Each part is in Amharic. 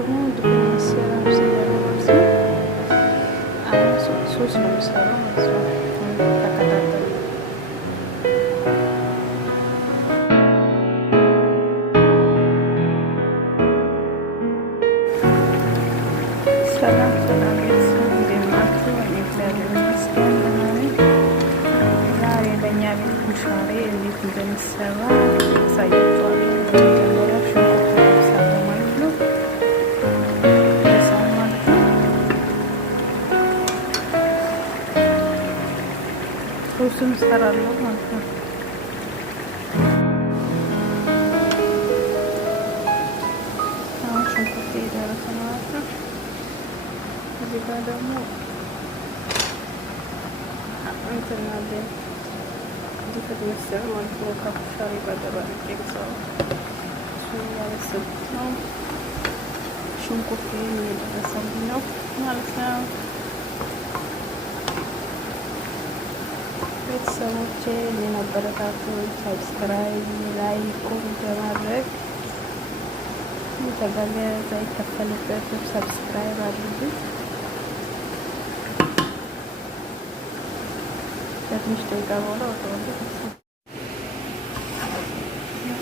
ደግሞ ድፍን ምስር አብስያለሁ ማለት ነው። አሁን ሶስ ነው የምሰራው ማለት ነው። ተከታተሉ። ሰላም ሰላም ቤተሰብ እንዴት ናችሁ? እግዚአብሔር ይመስገን ደህና ነኝ። ዛሬ በእኛ ቤት ኩሻሬ እንዴት እንደሚሰራ አሳያችኋለሁ። መጀመሪያ ሽንኩርት እጠብሳለሁ ማለት ነው። ለሰው ማለት ነው። ሶስም እሰራለሁ ማለት ነው። አሁን ሽንኩርት የደረሰ ማለት ነው። እዚህ ጋር ደግሞ እንትን አለኝ ድፍን ምስር ማለት ነው። ከኩሻሬ ጋር ደባልቄ ሰው እሱን እያበሰልኩት ነው። ሽንኩርት እየደረሰልኝ ነው ማለት ነው። ቤተሰቦቼ የነበረታቱ ሰብስክራይብ፣ ላይክ፣ ኮሜንት በማድረግ የተገለጸ ይከፈልበት ሰብስክራይብ አድርጉ። በትንሽ ደቂቃ በኋላ ወጣዋለሁ።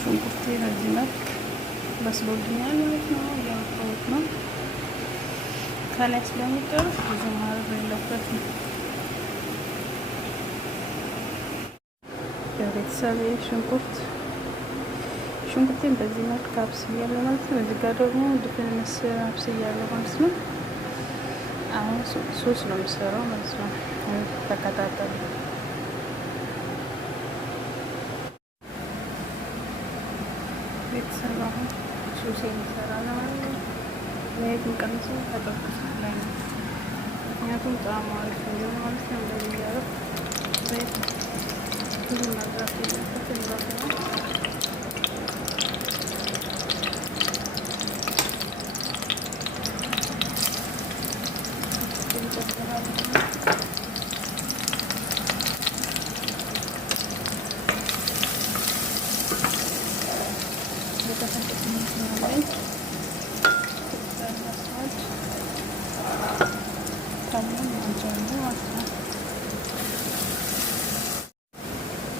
ሽንኩርቴ በዚህ መልክ በስሎልኛል ማለት ነው። እያወጣሁት ነው። ከላይ ስለሚጨርስ ብዙ ማድረግ የለበትም። የቤተሰብ ሽንኩርቴን በዚህ መልክ አብስያለሁ ማለት ነው። እዚህ ጋር ደግሞ ድፍን ምስር አብስያለሁ ማለት ነው። አሁን ሶስ ነው የምሰራው ማለት ነው። ተከታተሉ። ቤተሰብ አሁን ሶስ የሚሰራ ነው ማለት ነው። ዘይት ቀንሰው ተጠብሳ ላይ ነው። ምክንያቱም ጣዕሙ አሪፍ ነው ማለት ነው። እንደዚህ እያደረኩ ዘይት ብዙ መብዛት የለበትም ነው።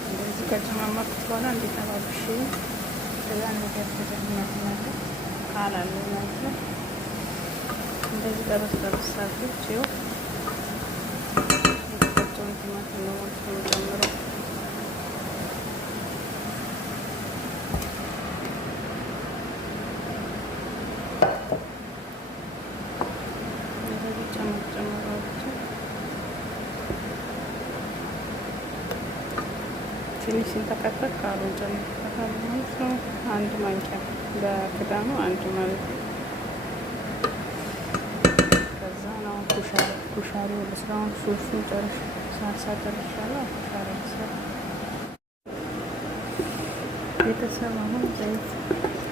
እንደዚህ ከጨማመርኩት በኋላ እንዲጠባብሽ ከዛ ነገር ተደግመትናለ ካላለ ማለት ነው። እንደዚህ ጠበስ ጠበስ አድርጌ ይኸው የተፈጨውን ቲማቲም ነው ማለት ነው የምጨምረው። ትንሽ ሲንተከተክ ቃሉን ጨምርበታል ማለት ነው። አንድ ማንኪያ በክዳኑ አንድ ማለት ነው። ከዛ ነው ኩሻሪ ለስራውን ሶሱን ሳልሳ ጨርሻለሁ። ኩሻሪ ሰራ ቤተሰብ አሁን ዘይት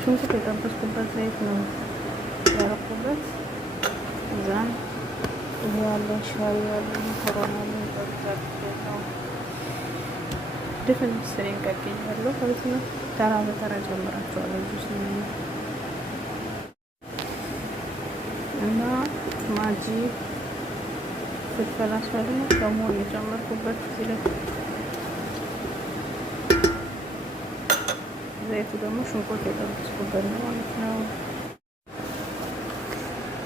ሽንኩርት የጠበስኩበት ዘይት ነው ያረኩበት። እዛን ይሄ ያለ ሻይ ያለ ኮሮና ያለ ጠብዛት ነው ድፍን ምስሬን ቀቅያለሁ ማለት ነው። ተራ በተራ ጨምራቸዋለሁ ጁስ እና ማጂ ፍልፍል አስፈሪ ከሞን የጨመርኩበት ሲለት ዘይቱ ደግሞ ሽንኩርት የጠበስኩበት ነው ማለት ነው።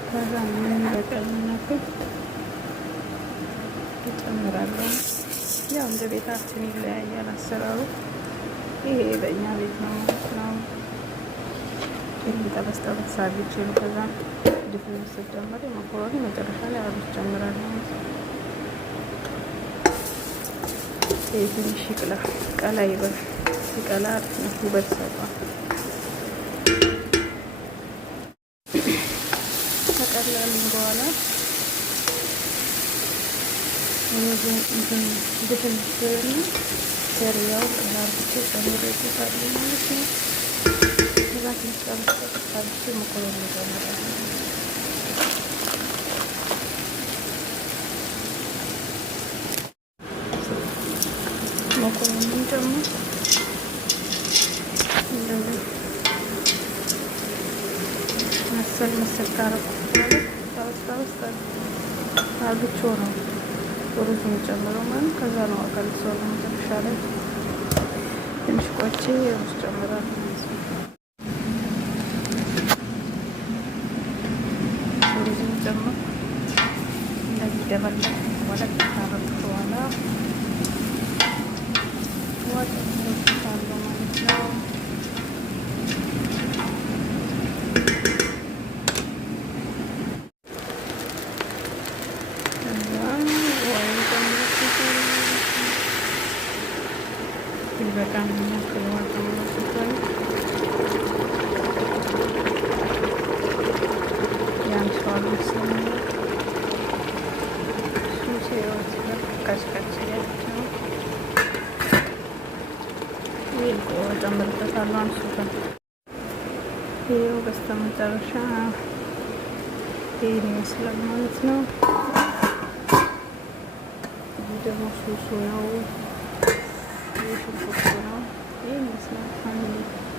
ከዛ ምን በቀልነቱ እጨምራለሁ። ያው እንደ ቤታችን ይለያያል አሰራሩ። ይሄ በእኛ ቤት ነው ማለት ነው። ይሄን ጠበስ ጠበስ አድርጌ ነው። ከዛ ድፍን ምስር ጨምሬ መኮረኒ መጨረሻ ላይ አብሬ ጨምራለሁ። ይሄ ትንሽ ይቅላ ቀላ ይበል። ሲቀላ አሪፍ ነው፣ ውበት ይሰጠዋል። ከቀላልን በኋላ ድፍን ምስርና ሰሪያው ላርግቼ ጨምሬበታለሁ ማለት ነው። ከዛ ትንሽ ጠበስ ጠበስ አድርጌ መኮረኒ ጨምራለሁ። መኮረኒን ጨምር እንደዚህ መሰል መሰል ካረኩት ታበስ አርግቾ ነው ሩዝ የሚጨምረው ማለት ከዛ ነው አካል ሰው መጨረሻ ላይ ትንሽ ቆይቼ ሩዝ ጨምራለሁ። ሩዝን ጨምር እንደዚህ ደበላ በኋላ ካረኩ በኋላ ወጥ ጨምራለሁ ማለት ነው። በጣም የሚያክለዋል ተመለስቷል። ያንሷል መሰለኝ ሱስ ህይወት ቀጭቀጭ ያቸው ይህ ጨምርበታለሁ። አንሱታል። ይኸው በስተመጨረሻ ይህን ይመስላል ማለት ነው። ይህ ደግሞ ሱሱ ነው። ሽንኩርቱ ነው። ይህ ይመስላል።